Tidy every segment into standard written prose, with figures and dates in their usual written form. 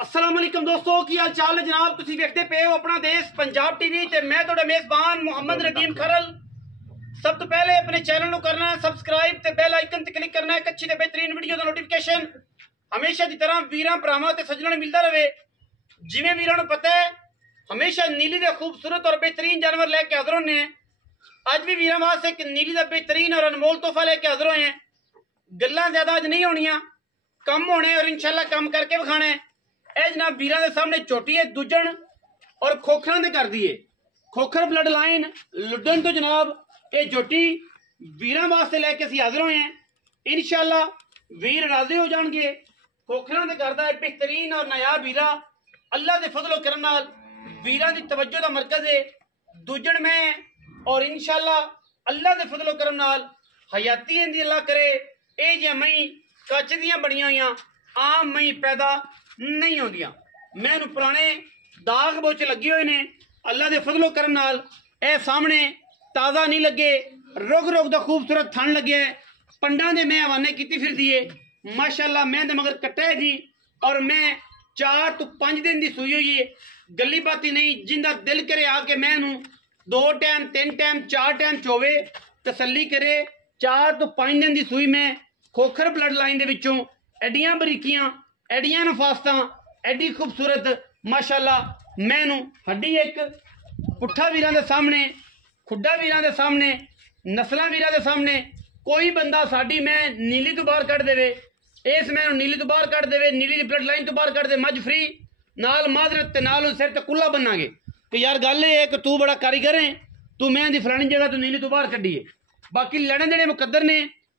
अस्सलाम वालेकुम दोस्तों की हाल चाल है जनाब। तुसी देखते पे हो अपना देश पंजाब टीवी ते मैं तुहाडा मेज़बान मुहम्मद नदीम खरल। सब तो पहले अपने चैनल को करना है सबसक्राइब ते बेल आइकन ते क्लिक करना है। अच्छी ते बेहतरीन वीडियो का नोटिफिकेशन हमेशा की तरह वीरां भरावां ते सज्जणां नूं मिलता रहे। जिवें वीरां नूं पता है हमेशा नीली दे खूबसूरत और बेहतरीन जानवर लैके हाज़र होने हैं। अज भी वीरां वास्ते एक नीली का बेहतरीन और अनमोल तोहफा लैके हाज़र होए हैं। गल्लां ज़्यादा अज नहीं होनियां, कम होने और इंशाल्लाह कम करके विखाने। ਇਹ जनाब वीरां दे सामने चोटी है दुजन और खोखरां दे कर दी है। खोखर ब्लड लाइन लुडन तो जनाब ये जोटी वीरां वास्ते लैके असीं हाज़र होए हैं। इंशाल्लाह वीर राजी हो जाएंगे। खोखरां दे करदा है बेहतरीन और नायाब वीरा अल्लाह दे फजलो करम नाल वीरां दी तवज्जो दा मरकज है दुजन में। और इंशाल्लाह अल्लाह दे फजलो करम नाल हयाती इंदी अल्लाह करे। ये जिहां मई कच दियां बणियां होईयां आम मई पैदा नहीं होंदियां। मैनू पुराने दाग बोच लगे हुए ने अल्लाह के फजलो करम नाल ए सामने ताज़ा नहीं लगे। रुग रुग दा खूबसूरत थन लगे पंडा दे मैं हवाने की फिर दिए माशाअल्लाह। मैं तो मगर कट्टा है जी और मैं 4 तो 5 दिन की सूई हुई है। गली बाती नहीं जिंदा दिल करे आके मैनू 2 टाइम 3 टाइम 4 टाइम चोवे तसल्ली करे। 4 तो 5 दिन की सूई में खोखर ब्लड लाइन दे विचों एडियां बरीकियां एडियां नफासतां एडी खूबसूरत माशाअल्लाह। मैनू हड्डी एक पुट्ठा वीरां दे सामने खुड्डा वीरां दे सामने नस्लां वीरां दे सामने कोई बंदा साडी मैं नीली तो बाहर कढ़ देवे इस मैनू नीली तो बाहर कढ़ देवे नीली दी ब्लड लाइन तो बाहर कढ़ दे मज फ्री नाल माजरत ते नाल सिर ते कुल्ला बनांगे कि यार गल ये कि तू बड़ा कारीगर है तू मैं दी फलानी जगह तू नीली तो बाहर कढ़ी है। बाकी लड़न जेड़े मुकद्दर ने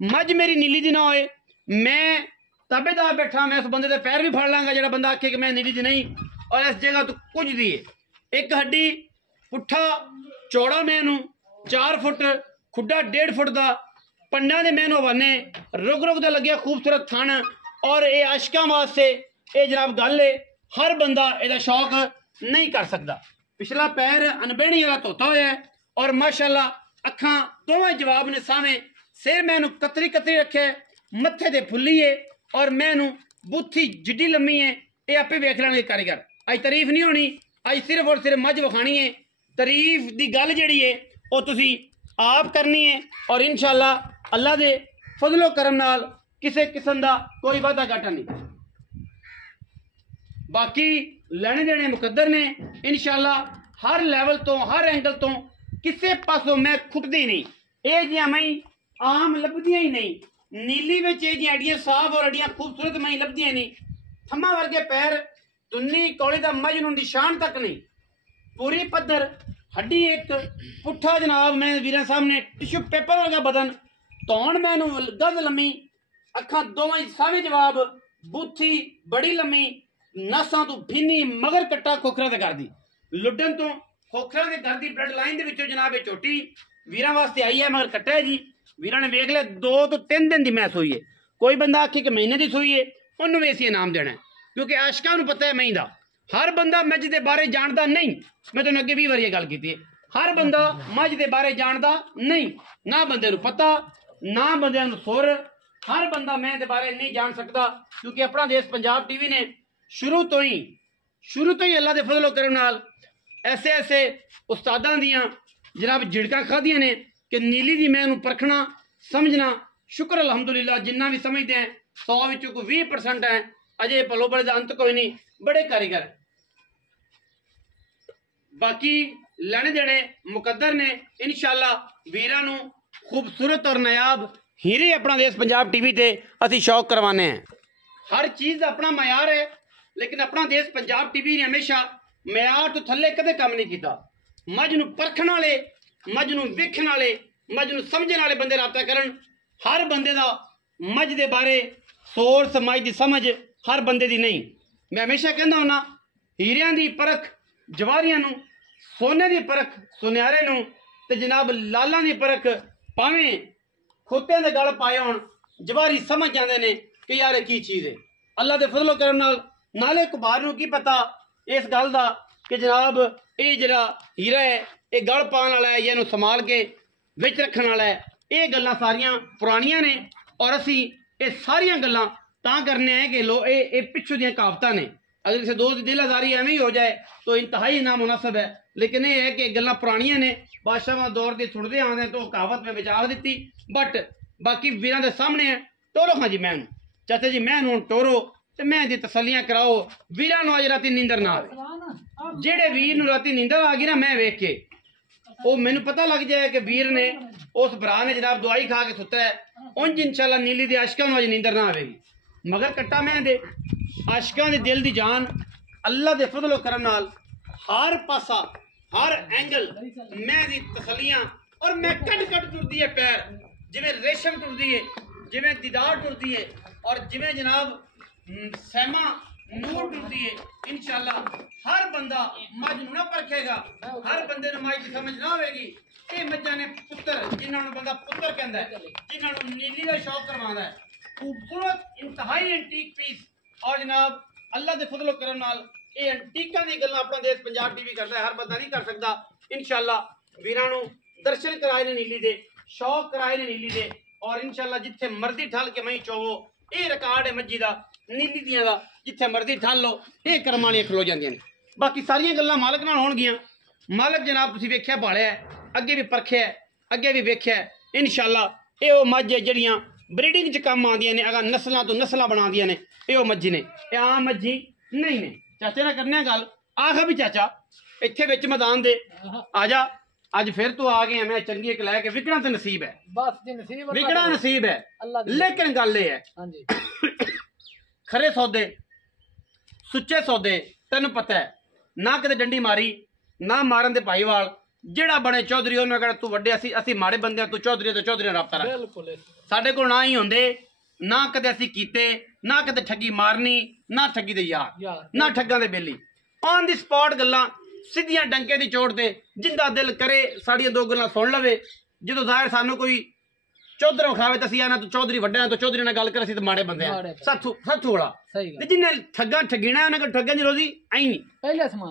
मज मेरी नीली दी ना होए मैं ताबेदार बैठा मैं उस बंदे के पैर भी फड़ लांगा जो बंदा आखे कि मैं नीली दी नहीं और इस जगह तो कुछ दी है। एक हड्डी पुट्ठा चौड़ा मैनू 4 फुट खुड्डा 1.5 फुट का पंडा दे मैनू हवाने रुग रुग दा लगे खूबसूरत थन और ये आशकां वास्ते ये जनाब गल है हर बंदा ਇਹਦਾ शौक नहीं कर सकता। पिछला पैर अनबेणी वाला धोता होया है और माशाअल्लाह अखां दोवें जवाब ने सावें सिर मैनू कतरी कतरी रखे मत्थे ते फुल्ली है और मैनू बूथी जिड्डी लम्मी है। ये आपे वेख लेंगे कारीगर। अज तारीफ नहीं होनी अज सिर्फ और सिर्फ मज विखानी है। तारीफ की गल जी है वो तुसी आप करनी है और इंशाअल्लाह अल्लाह दे फजलो करम नाल किसी किस्म का कोई वादा घाटा नहीं। बाकी लेने देने मुकद्दर ने इंशाअल्लाह हर लैवल तो हर एंगल तो किसी पासों मैं खुटदी नहीं। ये जियां मई आम लभदियां ही नहीं नीली में अड़ियां साफ और अड़ियां खूबसूरत मई लभदियां नहीं। थम्मा वर्गे पैर दुन्नी कौड़ी का मजनू निशान तक नहीं पूरी पद्धर हड्डी एक पुट्ठा जनाब मैं वीरां सामने टिश्यू पेपर वर्गा बदन धौन मैनू गज लम्मी अखां दोवें सावे जवाब बूथी बड़ी लम्मी नसां तो फिनी मगर कट्टा खोखरा ते कर दी लुडन तो खोखरा ते कर दी ब्लड लाइन दे विचों जनाब ये चोटी वीरां वास्ते आई है मगर कट्टा है जी। वीरां ने वेख लिया 2 तो 3 दिन की मैच हुई है। कोई बंदा आखे कि महीने की सूई है उन्होंने भी इसी इनाम देना है क्योंकि आशकां नूं पता है मई का हर बंदा मज के बारे जानता नहीं। मैं तुहानूं अगे 20 बार गल की है हर बंदा मज के बारे जानता नहीं ना बंदे नूं पता ना बंदे नूं सुर हर बंदा मैं के बारे नहीं जान सकता क्योंकि अपना देश पंजाब टीवी ने शुरू तो ही अल्लाह के फजलो करम नाल ऐसे ऐसे उस्तादां दियां जनाब झिड़कां खादियां ने कि नीली दी मैं परखना समझना शुक्र अलहमदुलिल्लाह जिन्ना भी समझते हैं 100 विचों कोई 20% है अजय पलो बड़े का अंत कोई नहीं बड़े कारीगर। बाकी लेने देने मुकद्दर ने इंशाअल्लाह वीरां नूं खूबसूरत और नायाब हीरे अपना देश पंजाब टीवी ते असीं शौक करवाने हैं। हर चीज़ का अपना मयार है लेकिन अपना देश पंजाब टीवी ने हमेशा मयार तो थले कदे काम नहीं किया। मज नूं परखण वाले मज नूं वेखण वाले मज नूं समझण वाले बंदे राबता करन। हर बंदे दा मज दे बारे सोर्स मज दी समझ हर बंदे दी नहीं। मैं हमेशा कहंदा हुन्ना हीरियां दी परख जवाहरियां नूं सोने दी परख सुनियारे नूं ते जनाब लालां दी परख भावें खोतियां दे गल पाए होण जवाहरी समझ जांदे ने कि यार की चीज़ है। अल्लाह दे फजलो करम नाले कुबार नूं की पता इस गल दा कि जनाब ये जरा हीरा है ये गल पाने वाला है या इहनूं संभाल के विच रखण वाला है। ये गल्लां सारियां पुरानियां ने और असीं ये सारियां गल्लां तां करने हैं कि लो ये पिछों दियां कहावतां ने अगर किसी दोस्त की दिल आजारी एवं ही हो जाए तो इंतहाई नामुनासिब है। लेकिन यह है कि गल्लां पुरानियां ने, बादशाह दौर की सुनते आते तो कहावत में बचा दी। बट बाकी वीरां दे सामने है। टोरो खां जी मैं चाचा जी मैं हूँ टोरो ते मैं दी तसलियां कराओ। वीरां नूं अज राती नींदर ना आवे। जेड़े वीर नूं राती नींदर आ गई ना, मैं वेख के वो मैनू पता लग जाए कि वीर ने उस भरा ने जनाब दवाई खा के सुता है, उंज इंशाल्लाह नीली दे आशिकां नूं अज नींदर ना आवेगी। मगर कट्टा मैं दे आशिकां दे दिल दी जान अल्लाह दे फजल करम नाल हर पासा हर एंगल मैं दी तसलियां और मैं कट कट टुरदी है पैर जिवें रेशम टुरदी है, जिवें दीदार टुरदी है और जिवें जनाब सहमा नूर टुरदी है। इंशाल्लाह हर बंदा मज नूं ना परखेगा, हर बंदे नूं मज दी समझ ना होगी। ये मज्जां ने पुत्तर जिन्हां नूं बंदा पुत्तर कहंदा है, जिन्हां नूं नीली दा शौक करवांदा है, खूबसूरत इंतहाई एंटीक पीस और जनाब अल्लाह दे फजल करम नाल ये एंटीकां दी गल्लां अपना देश पंजाब टीवी करदा है। हर बंदा नहीं कर सकदा। इंशाल्लाह वीरां नूं दर्शन कराए ने नीली दे, शौक कराए ने नीली दे और इंशाल्लाह जिथे मर्जी ठल के मई चोवो। ये रिकॉर्ड है मज्जी दा नीली दियां दा, जिथे मर्जी ठल लो ये करम वालियां खलो जांदियां ने। बाकी सारियां गल्लां मालक नाल होणगियां। मालक जनाब तुसीं वेख्या भालिया है, अगे भी परखिया है, अगे भी वेख्या है। इंशाल्लाह ये मझ जड़ियां ब्रीडिंग च कम आंदियां ने, अगर नस्लां तो नस्लां बनांदियां ने, ये मज्जी ने, ये आम मज्जी नहीं ने। चाचे ना करने गल आखा भी चाचा इत्थे विच मैदान दे आ जा। अज फिर तू आ गया, मैं चंगी एक लैके विकना तो नसीब है, बस नसीब विकना नसीब है। लेकिन गल ये है खरे सौदे सुच्चे सौदे तेन पता है ना किते डंडी मारी ना मारन दे भाईवाल। जेड़ा बने चौधरी उन्हें कहना तू वड्डे असी माड़े बंदे तू चौधरी तो चौधरी रब्ता रख। साडे कोल ना ही होंदे ना कदे असी कीते, ना कदे ठगी मारनी, ना ठगी दे यार, ना ठग्गां दे बेली। ऑन दी स्पॉट गल्लां सीधियां डंके दी चोट ते जिंदा दिल करे साड़ियां दो गल्लां सुन लवे। जो जाहिर सानू कोई चौधर विखावे तो असी आना तू चौधरी वड्डे तो चौधरी नाल गल कर असी तो माड़े बंदे हैं सच थोड़ा। ते जिन्ने ठग्गां ठगीना उन्हें कोल ठग्गां दी रोजी आई नहीं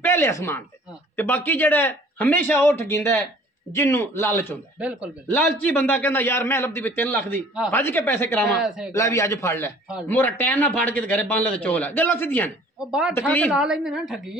पहले आसमान ते बाकी जेड़ा हमेशा वो ठगींदा है जिन्नू लालच होंदा है। बिल्कुल लालची बंदा कहंदा यार मैं लभदी भी 3 लाख दी भज के पैसे करावां, लै भी अज फड़ लै मोरा टाइम ना फड़ के घरे बांध ले चोल है। गल्लां सीधियां ने।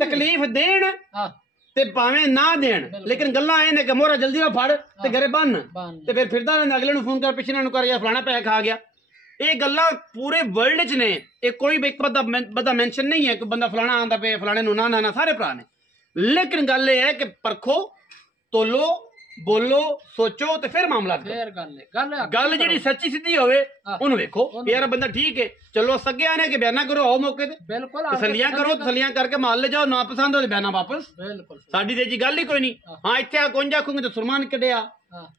तकलीफ देण ते भावें ना देण, लेकिन गल्लां ए ने कि मोरा जल्दी ना फड़ ते घरे बन ते फिर फिरदा रहिंदा अगले नूं फोन कर पिछले नूं कर यार फलाना पैसा खा गया। ये गल्लां पूरे वर्ल्ड च ने। ये कोई एक बंदा मेंशन नहीं है कि बंदा फलाना आंदा पे फलाने नूं ना ना सारे भरा ने। लेकिन गल ये है कि परखो तोलो बोलो सोचो तो फिर मामला गल जी सच्ची सीधी होवे उन्हें वेखो यार बंदा ठीक है चलो सगे आने के बयाना करो आओ मौके ते तसलियां करो, तसलियां करके माल ले जाओ, ना पसंद हो बयाना वापस। साडी ते जी गल ही कोई नहीं। हाँ इत्थे कुंज आखूंगे तो सुरमान कढ़िया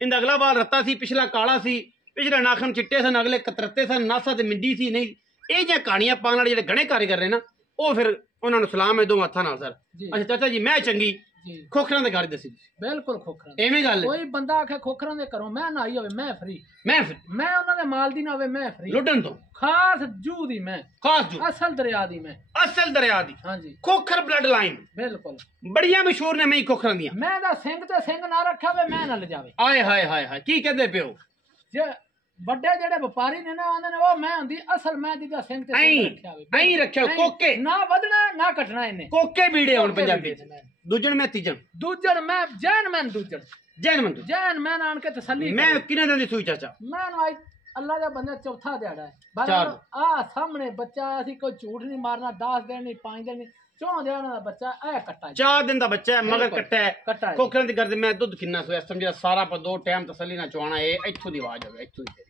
इंदा अगला बाल रत्ता सी, पिछला काला सी, पिछले नाखन चिट्टे सन, अगले कतरते सन, नासा ते मिंडी सी। नहीं ये जिहियां कहानियां पाने वाले जेहड़े घणे कारीगर ने ना वो फिर उन्होंने सलाम है दो हत्थां नाल सर। अच्छा चाचा जी मैं चंगी खोखरां दे घर दसी बिल्कुल खोखरां एवें गल कोई बंदा आखे खोखरां दे घरों मैं ना आई होवे मैं फ्री मैं उन्हां दे माल दी ना होवे मैं फ्री लुटन तो खास जू दी मैं खास जू असल दरिया दी मैं असल दरिया दी। हां जी खोखर ब्लड लाइन बिल्कुल बड़ियां मशहूर ने मैं खोखरां दियां। मैं दा सिंह ते सिंह ना रखा वे मैं ना ले जावे। आए हाय हाय हाय की कहंदे पियो जे बड़े जेड़े व्यापारी ने ना आंदे ने वो मैं हुंदी असल मैं दी दा सिंह ते सिंह रखया वे ऐ रखया कोके ना वधना ना घटना इने कोके बीड़े हुन पंजाबी दूजन मैं तीजन दूजन मैं जैन मैन दूजन जैन मैन आन के तसल्ली मैं किने दी सुई चाचा मैं आज अल्लाह दा बंदा चौथा दिहाड़ा है बाहर आ सामने बच्चा असी कोई झूठ नहीं मारना 10 दिन नहीं 5 दिन नहीं 4 दिन दा बच्चा ए कट्टा 4 दिन दा बच्चा है मगर कट्टा है कोखरां दी करदे मैं दुध किन्ना सोया समझा सारा पर 2 टाइम तसल्ली ना चवाना ए इथों दी आवाज होवे इथों दी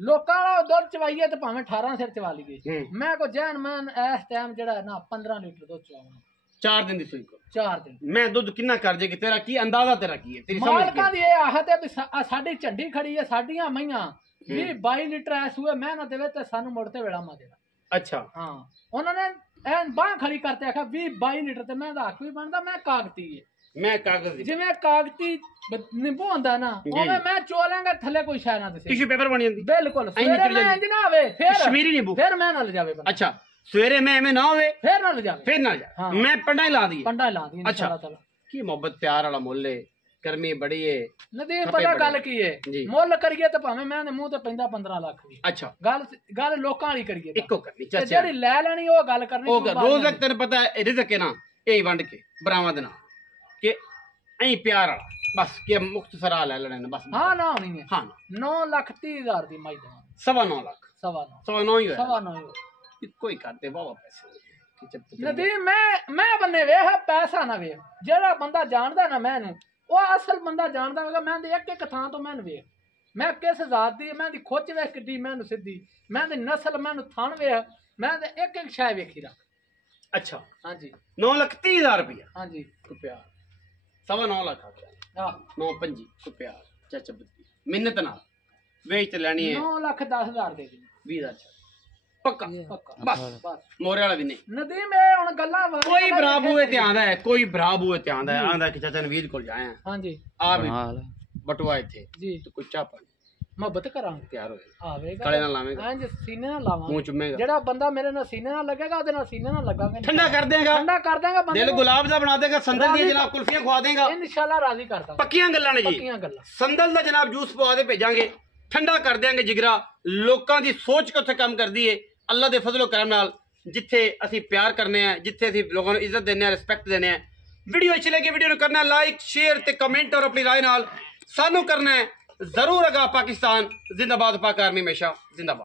लोकां वाला दुध चवाइए तो भावें 18 सिर चवा लीए मैं को जैन मैन इस टाइम जेड़ा ना 15 लीटर दुध चवाना 4 दिन दी सुई को 4 दिन मैं दुध किन्ना कर जेगी तेरा की अंदाजा तेरा की है तेरी समझ मालका दी ए आहत है भी साडी झंडी खड़ी है साडियां मईयां 20-22 लीटर ऐस हुए मैं ना देवे ते सानू मुड़ते वेड़ा मा देना। अच्छा हां उन्होंने एन बाह खड़ी करते आखा 20-22 लीटर ते मैं दा हक भी बनदा मैं कागती है मैं कागज जिवें कागती नींबू होंदा ना ओवे मैं चोलांगा थले कोई शय ना दे टिश्यू पेपर बन जांदी बिल्कुल सवेरे मैं इंज ना आवे फिर कश्मीरी नींबू फिर मैं ना ले जावे। अच्छा सवेरे मैं में ना होवे फिर ना ले जावे मैं पंडा ही ला दी अच्छा की मोहब्बत प्यार वाला मोहल्ले गर्मी बड़ी है नदीम खपे पता बड़े। गल की है जी। मुल करिए तो भाਵੇਂ मैं ਦੇ ਮੂੰਹ ਤੇ ਪੈਂਦਾ 15 ਲੱਖ ਵੀ अच्छा ਗੱਲ ਗੱਲ ਲੋਕਾਂ ਵਾਲੀ ਕਰੀਏ इको करनी ਤੇ चाचा ਜਿਹੜੀ ਲੈ ਲੈਣੀ ਉਹ ਗੱਲ ਕਰਨੀ ਉਹ ਰੋਜ਼ ਤੱਕ ਤੈਨੂੰ ਪਤਾ ਹੈ ਰਿਜ਼ਕ ਹੈ ਨਾ ਇਹ ਵੰਡ ਕੇ ਬਰਾਵਾਂ ਦੇ ਨਾਲ ਕਿ ਐਂ ਪਿਆਰ ਵਾਲਾ ਬਸ ਕਿ ਮੁਖਤਸਰਾ ਲੈ ਲੈਣੇ ਨੇ ਬਸ ਹਾਂ ਨਾ ਹੋਣੀ ਹੈ ਹਾਂ 9,30,000 ਦੀ ਮਾਈ ਦਵਾਂ 9.5 ਲੱਖ ਸਵਾ ਨੌ 9.5 ਹੀ ਹੋਇਆ ਸਵਾ ਨੌ ਇੱਕੋ ਹੀ ਕਰਦੇ ਵਾਵਾ ਪੈਸੇ ਕਿ ਜਬ ਤੱਕ ਨਦੀਮ ਮੈਂ ਬੰਨੇ ਵੇਖ ਪੈਸਾ ਨਾ ਵੇਖ ਜਿਹੜਾ ਬੰਦਾ ਜਾਣਦਾ ਨਾ ਮੈਨੂੰ ਉਹ ਅਸਲ ਬੰਦਾ ਜਾਣਦਾ ਹੋਵੇਗਾ ਮੈਂ ਤੇ ਇੱਕ ਥਾਂ ਤੋਂ ਮੈਨੂੰ ਵੇਖ ਮੈਂ ਕਿਸ ਜ਼ਾਤ ਦੀ ਮੈਂ ਦੀ ਖੁੱਚ ਵੇਖ ਕਿੱਡੀ ਮੈਨੂੰ ਸਿੱਧੀ ਮੈਂ ਦੀ ਨਸਲ ਮੈਨੂੰ ਥਣ ਵੇਖ ਮੈਂ ਤੇ ਇੱਕ ਸ਼ੈ ਵੇਖੀ ਰੱਖ अच्छा ਹਾਂਜੀ 9,30,000 रुपया ਹਾਂਜੀ को प्यार 9.5 ਲੱਖ ਆ ਗਿਆ ਆ 9.5 को प्यार चाचा बत्ती मिन्नत ना ਵੇਚ ਤੇ ਲੈਣੀ ਹੈ 9,10,000 ਦੇ ਦੇ 20,000 ਪੱਕਾ ਪੱਕਾ ਬਸ ਬਸ ਮੋਰੇ ਵਾਲਾ ਵੀ ਨਹੀਂ ਨਦੀਮ ਇਹ ਹੁਣ ਗੱਲਾਂ ਕੋਈ ਭਰਾ ਬੂਏ ਤੇ ਆਂਦਾ ਹੈ ਕੋਈ ਭਰਾ ਬੂਏ ਤੇ ਆਂਦਾ ਹੈ ਆਂਦਾ ਕਿ ਚਾਚਾ ਨਵੀਦ ਕੋਲ ਜਾਇਆ ਹਾਂਜੀ ਆ ਵੀ ਬਟੂਆ ਇੱਥੇ ਜੀ ਤੇ ਕੋਈ ਚਾਹ ਪਾਣੀ ਮੁਹੱਬਤ ਕਰਾਂਗੇ ਤਿਆਰ ਹੋਏ ਆਵੇਗਾ ਗਲੇ ਨਾਲ ਲਾਵੇਂਗਾ ਹਾਂਜੀ ਸੀਨੇ ਨਾਲ ਲਾਵਾਂਗੇ ਮੂੰਹ ਚੁੰਮੇਗਾ ਜਿਹੜਾ ਬੰਦਾ ਮੇਰੇ ਨਾਲ ਸੀਨੇ ਨਾਲ ਲੱਗੇਗਾ ਉਹਦੇ ਨਾਲ ਸੀਨੇ ਨਾਲ ਲੱਗਾਂਗੇ ਠੰਡਾ ਕਰ ਦੇਗਾ ਠੰਡਾ ਕਰ ਦਾਂਗਾ ਬੰਦੇ ਦਿਲ ਗੁਲਾਬ ਦਾ ਬਣਾ ਦੇਗਾ ਸੰਦਲ ਦੀਆਂ ਜਨਾਬ ਕੁਲਫੀਆਂ ਖਵਾ ਦੇਗਾ ਇਨਸ਼ਾਅੱਲਾ ਰਾਜ਼ੀ ਕਰ ਦਾਂਗਾ ਪੱਕੀਆਂ ਗੱਲਾਂ ਨੇ ਜੀ ਪੱਕੀਆਂ ਗੱਲਾਂ ਸੰਦਲ ਦਾ ਜਨਾਬ ਜੂਸ ਪਵਾ ਦੇ ਭੇਜਾਂਗੇ ਠੰਡਾ ਕਰ ਦਿਆਂਗੇ ਜਿਗਰਾ ਲੋਕਾਂ ਦੀ ਸੋਚ ਕਿੱਥੇ ਕੰਮ ਕਰਦੀ ਏ ਅੱਲਾ ਦੇ ਫਜ਼ਲ ਕਰਮ ਨਾਲ ਜਿੱਥੇ ਅਸੀਂ ਪਿਆਰ ਕਰਨੇ ਆ ਜਿੱਥੇ ਅਸੀਂ ਲੋਕਾਂ ਨੂੰ ਇੱਜ਼ਤ ਦਿੰਨੇ ਆ ਰਿਸਪੈਕਟ ਦਿੰਨੇ ਆ ਵੀਡੀਓ ਅੱਛੀ ਲੱਗੇ ਵੀਡੀਓ ਨੂੰ ਕਰਨਾ ਲਾਈਕ ਸ਼ੇਅਰ ਤੇ ਕਮੈਂਟ ਔਰ ਆਪਣੀ ਰਾਏ ਨਾਲ ਸਾਨੂੰ ਕਰਨਾ ਹੈ ਜ਼ਰੂਰ ਅਗਾ ਪਾਕਿਸਤਾਨ ਜ਼ਿੰਦਾਬਾਦ ਪਾਕ ਆਰਮੀ ਹਮੇਸ਼ਾ ਜ਼ਿੰਦਾਬਾਦ